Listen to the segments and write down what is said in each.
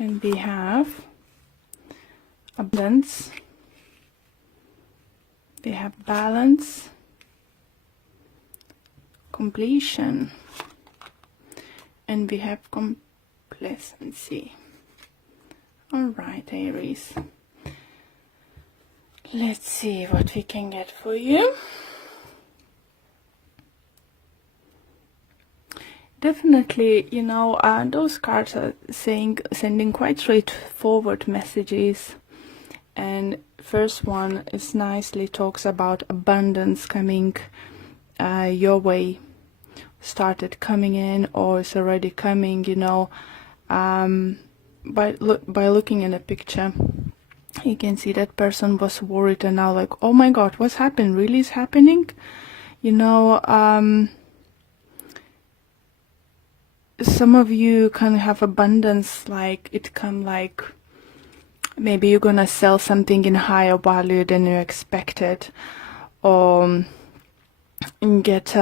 And we have abundance, we have balance, completion, and we have complacency. All right, Aries. Let's see what we can get for you. Definitely, you know, those cards are sending quite straightforward messages. And first one is nicely talks about abundance coming your way, started coming in or is already coming, you know. By looking in a picture, you can see that person was worried and now like, oh my god, what's happened? Really is happening? You know, some of you can have abundance, like it come like maybe you're gonna sell something in higher value than you expected, or get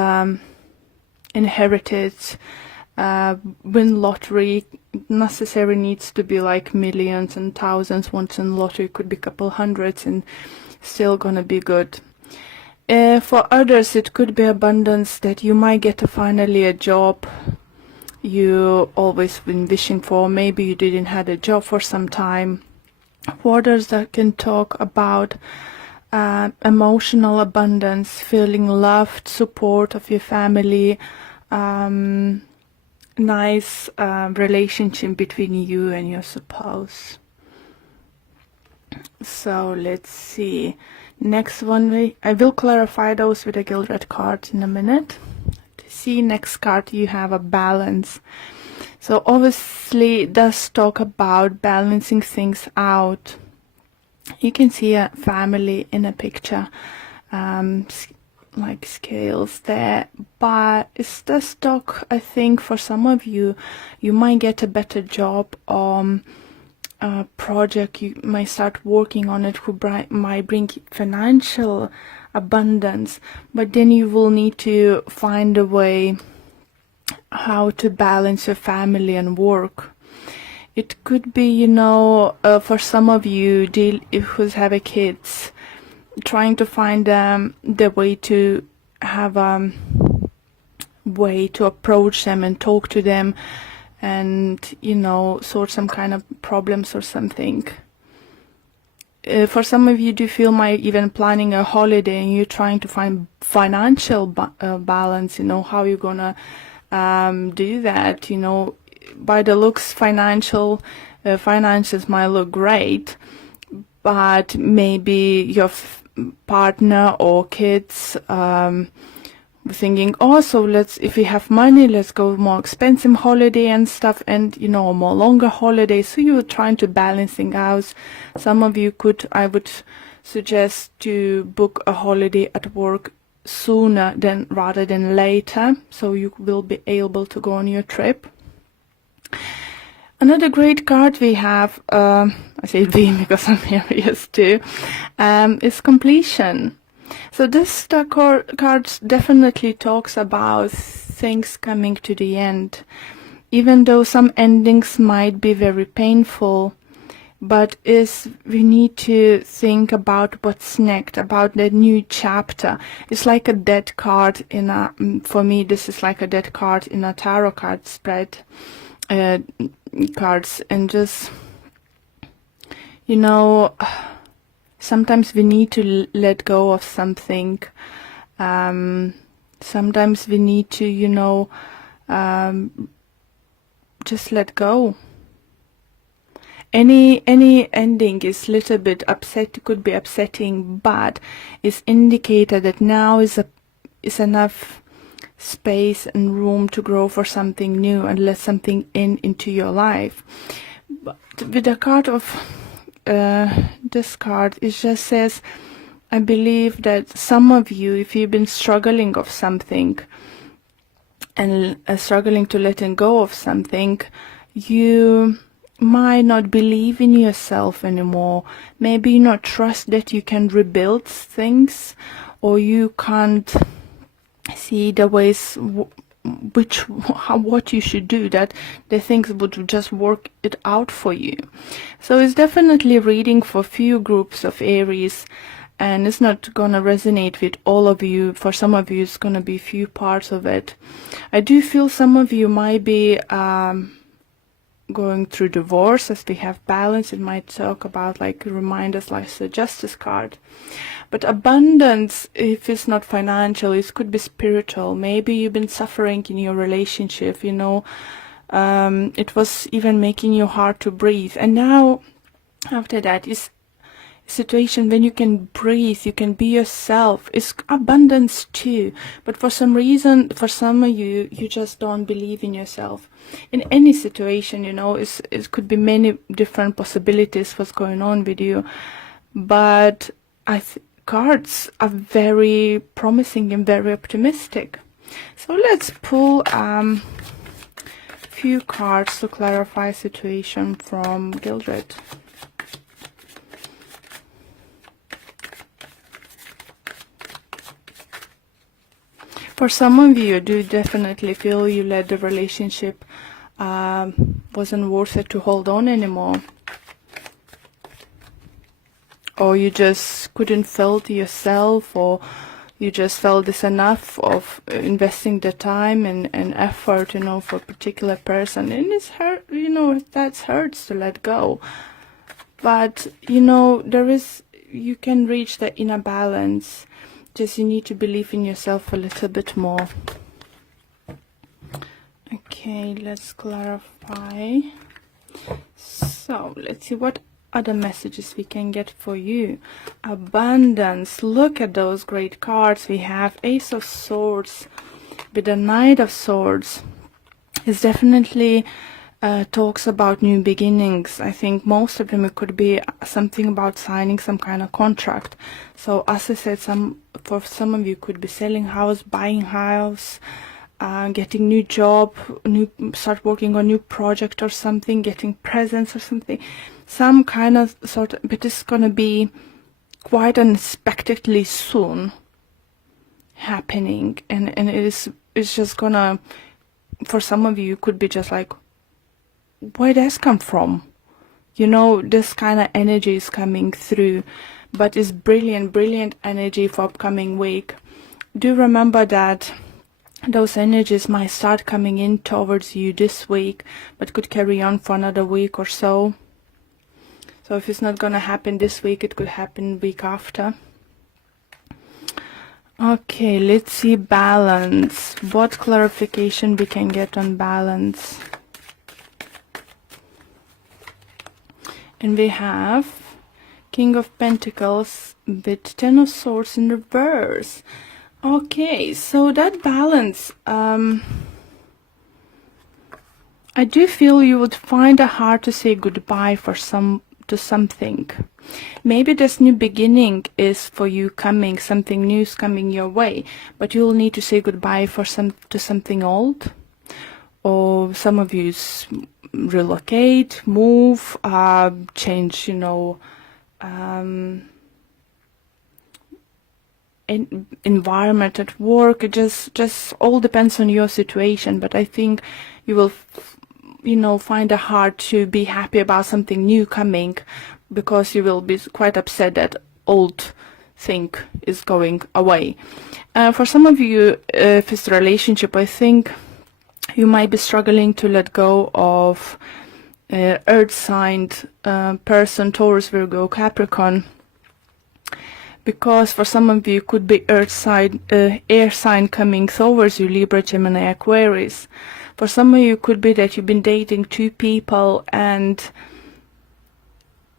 inherited, win lottery. Necessary needs to be like millions and thousands. Once in lottery could be a couple hundreds and still gonna be good. For others it could be abundance that you might get finally a job you always been wishing for. Maybe you didn't have a job for some time. For others that can talk about emotional abundance, feeling loved, support of your family, nice relationship between you and your spouse. So let's see. Next one, I will clarify those with the gilded cards in a minute. See, next card you have a balance. So obviously it does talk about balancing things out. You can see a family in a picture, like scales there, but it does talk, I think for some of you, you might get a better job or a project you might start working on it who might bring financial abundance, but then you will need to find a way how to balance your family and work. It could be, you know, for some of you who have kids, trying to find the way to have a way to approach them and talk to them and, you know, sort some kind of problems or something. For some of you, do feel like even planning a holiday and you're trying to find financial balance, you know, how you're gonna do that, you know. By the looks, finances might look great, but maybe your partner or kids thinking, oh, so if we have money, let's go more expensive holiday and stuff, and, you know, more longer holiday. So you're trying to balance things out. Some of you I would suggest to book a holiday at work sooner rather than later, so you will be able to go on your trip. Another great card we have, I say we because I'm Aries too, is completion. So this card definitely talks about things coming to the end, even though some endings might be very painful. But we need to think about what's next, about the new chapter. It's like a dead card for me, this is like a dead card in a tarot card spread, cards, and just, you know, sometimes we need to let go of something. Sometimes we need to, you know, just let go. Any ending is little bit could be upsetting, but it's indicated that now is enough space and room to grow for something new and let something into your life. But with the card of this card, it just says, I believe that some of you, if you've been struggling of something and struggling to letting go of something, you might not believe in yourself anymore. Maybe you not trust that you can rebuild things, or you can't see the ways what you should do, that the things would just work it out for you. So it's definitely reading for few groups of Aries, and it's not gonna resonate with all of you. For some of you, it's gonna be few parts of it. I do feel some of you might be going through divorce. As we have balance, it might talk about, like, remind us, like the Justice card. But abundance, if it's not financial, it could be spiritual. Maybe you've been suffering in your relationship, you know, it was even making you hard to breathe. And now, after that, is situation when you can breathe, you can be yourself. It's abundance too. But for some reason, for some of you, you just don't believe in yourself. In any situation, you know, it could be many different possibilities what's going on with you. But cards are very promising and very optimistic. So let's pull few cards to clarify situation from Gildred. For some of you, I do definitely feel you let the relationship wasn't worth it to hold on anymore. Or you just couldn't felt yourself, or you just felt it's enough of investing the time and effort, you know, for a particular person. And it's hurt, you know, that hurts to let go. But, you know, you can reach the inner balance. Just you need to believe in yourself a little bit more. Okay, let's clarify. So let's see what other messages we can get for you. Abundance. Look at those great cards. We have Ace of Swords with the Knight of Swords. It's definitely talks about new beginnings. I think most of them, it could be something about signing some kind of contract. So as I said, for some of you could be selling house, buying house, getting new job, start working on new project or something, getting presents or something, some kind of sort of, but it's gonna be quite unexpectedly soon happening, and it's just gonna, for some of you, could be just like, where does come from? You know, this kind of energy is coming through, but it's brilliant energy for upcoming week. Do remember that those energies might start coming in towards you this week, but could carry on for another week or so. So if it's not gonna happen this week, it could happen week after. Okay, let's see balance. What clarification we can get on balance? And we have King of Pentacles with Ten of Swords in reverse. Okay, so that balance, I do feel you would find it hard to say goodbye to something. Maybe this new beginning is for you coming, something new is coming your way, but you'll need to say goodbye to something old. Or some of you relocate, move, change, you know, environment at work. It just all depends on your situation. But I think you will, you know, find it hard to be happy about something new coming, because you will be quite upset that old thing is going away. For some of you, if it's a relationship, I think you might be struggling to let go of earth sign person, Taurus, Virgo, Capricorn, because for some of you could be earth sign, air sign coming towards you, Libra, Gemini, Aquarius. For some of you could be that you've been dating two people and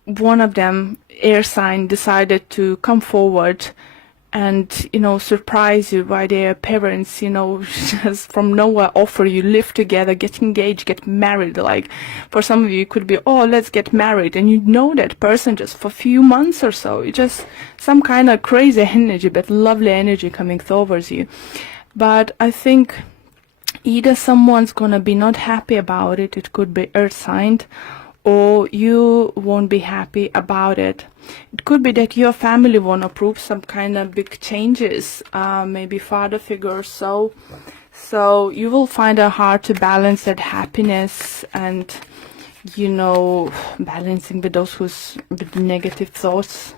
one of them, air sign, decided to come forward and, you know, surprise you by their parents, you know, just from nowhere offer you live together, get engaged, get married. Like for some of you it could be, oh, let's get married, and you know that person just for a few months or so. It's just some kind of crazy energy, but lovely energy coming towards you. But I think either someone's gonna be not happy about it, it could be earth signed, or you won't be happy about it. It could be that your family won't approve some kind of big changes, maybe father figure or so. So you will find it hard to balance that happiness and, you know, balancing with those with negative thoughts.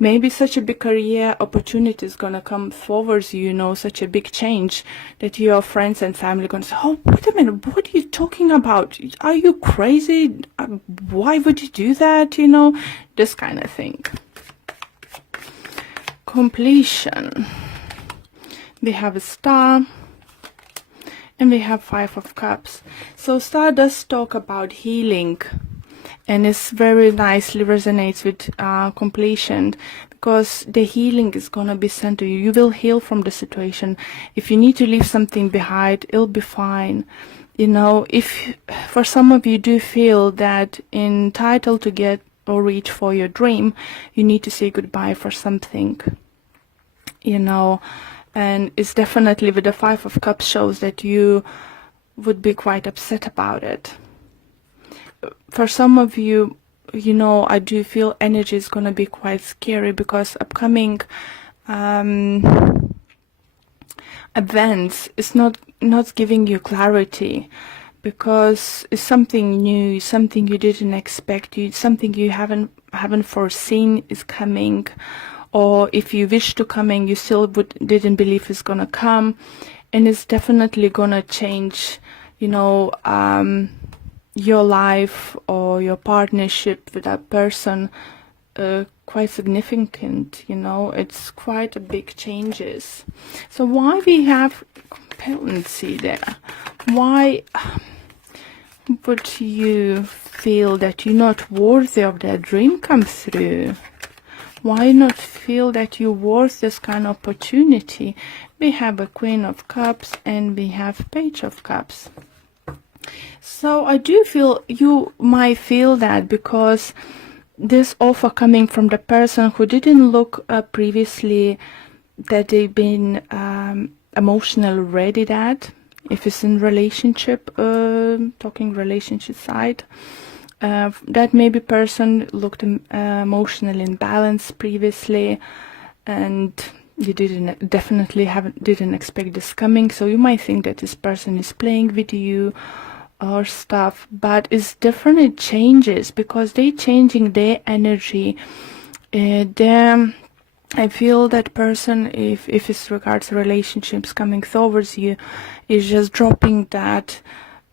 Maybe such a big career opportunity is gonna come forward, you know, such a big change that your friends and family gonna say, oh, wait a minute, what are you talking about? Are you crazy? Why would you do that? You know, this kind of thing. Completion. We have a star. And we have 5 of Cups. So star does talk about healing. And it's very nicely resonates with completion, because the healing is gonna be sent to you. You will heal from the situation. If you need to leave something behind, it'll be fine. You know, if for some of you do feel that entitled to get or reach for your dream, you need to say goodbye for something. You know, and it's definitely with the 5 of Cups shows that you would be quite upset about it. For some of you, you know, I do feel energy is going to be quite scary, because upcoming events is not giving you clarity, because it's something new, something you didn't expect, something you haven't foreseen is coming, or if you wish to coming, you still didn't believe it's going to come, and it's definitely going to change, you know, your life or your partnership with that person quite significant. You know, it's quite a big changes. So why we have competency there? Why would you feel that you're not worthy of that dream come through? Why not feel that you're worth this kind of opportunity? We have a Queen of Cups and we have Page of Cups. So I do feel you might feel that, because this offer coming from the person who didn't look previously that they've been emotionally ready, that if it's in relationship, talking relationship side, that maybe person looked emotionally imbalanced previously, and you didn't expect this coming. So you might think that this person is playing with you or stuff, but it's different. It changes because they changing their energy. I feel that person, if it's regards to relationships coming towards you, is just dropping that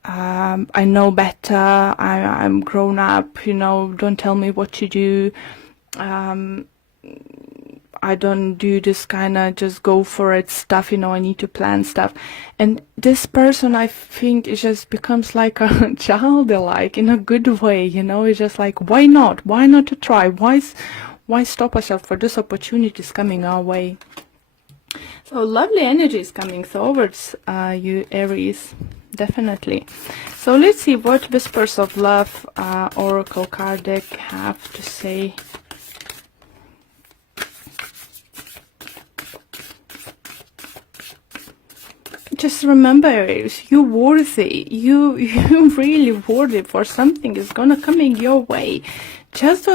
I know better, I'm grown up, you know, don't tell me what to do, I don't do this kind of just go for it stuff, you know, I need to plan stuff. And this person, I think, it just becomes like a childlike in a good way, you know. It's just like, why not to try, why stop ourselves for this opportunities coming our way. So lovely energy is coming towards you, Aries, definitely. So let's see what Whispers of Love Oracle card deck have to say. Just remember, Aries, you're worthy. You really worthy for something is gonna come in your way. Just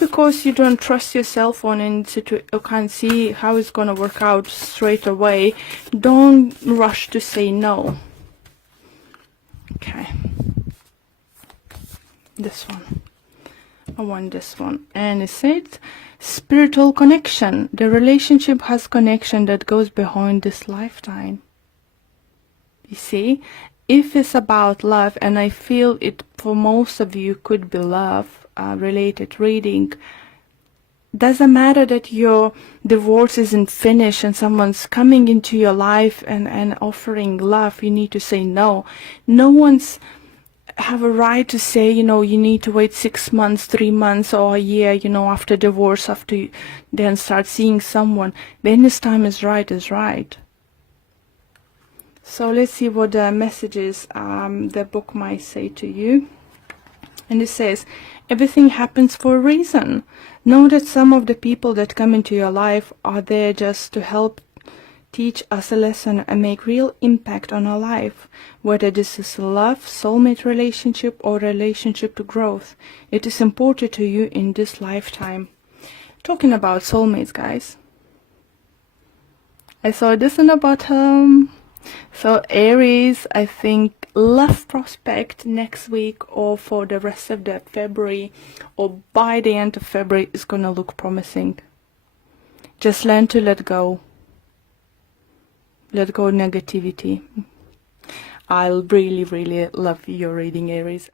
because you don't trust yourself on you can't see how it's gonna work out straight away, don't rush to say no. Okay. This one. I want this one. And it said spiritual connection. The relationship has connection that goes beyond this lifetime. You see, if it's about love, and I feel it for most of you could be love related reading, doesn't matter that your divorce isn't finished and someone's coming into your life and offering love, you need to say no. No one's have a right to say, you know, you need to wait 6 months, 3 months, or a year, you know, after divorce, after you then start seeing someone. When this time is right, is right. So let's see what the messages the book might say to you. And it says, everything happens for a reason. Know that some of the people that come into your life are there just to help teach us a lesson and make real impact on our life, whether this is a love, soulmate relationship, or relationship to growth. It is important to you in this lifetime. Talking about soulmates, guys, I saw this in the bottom. So Aries, I think love prospect next week or for the rest of the February or by the end of February is gonna look promising. Just learn to let go. Let go of negativity. I'll really, really love your reading, Aries.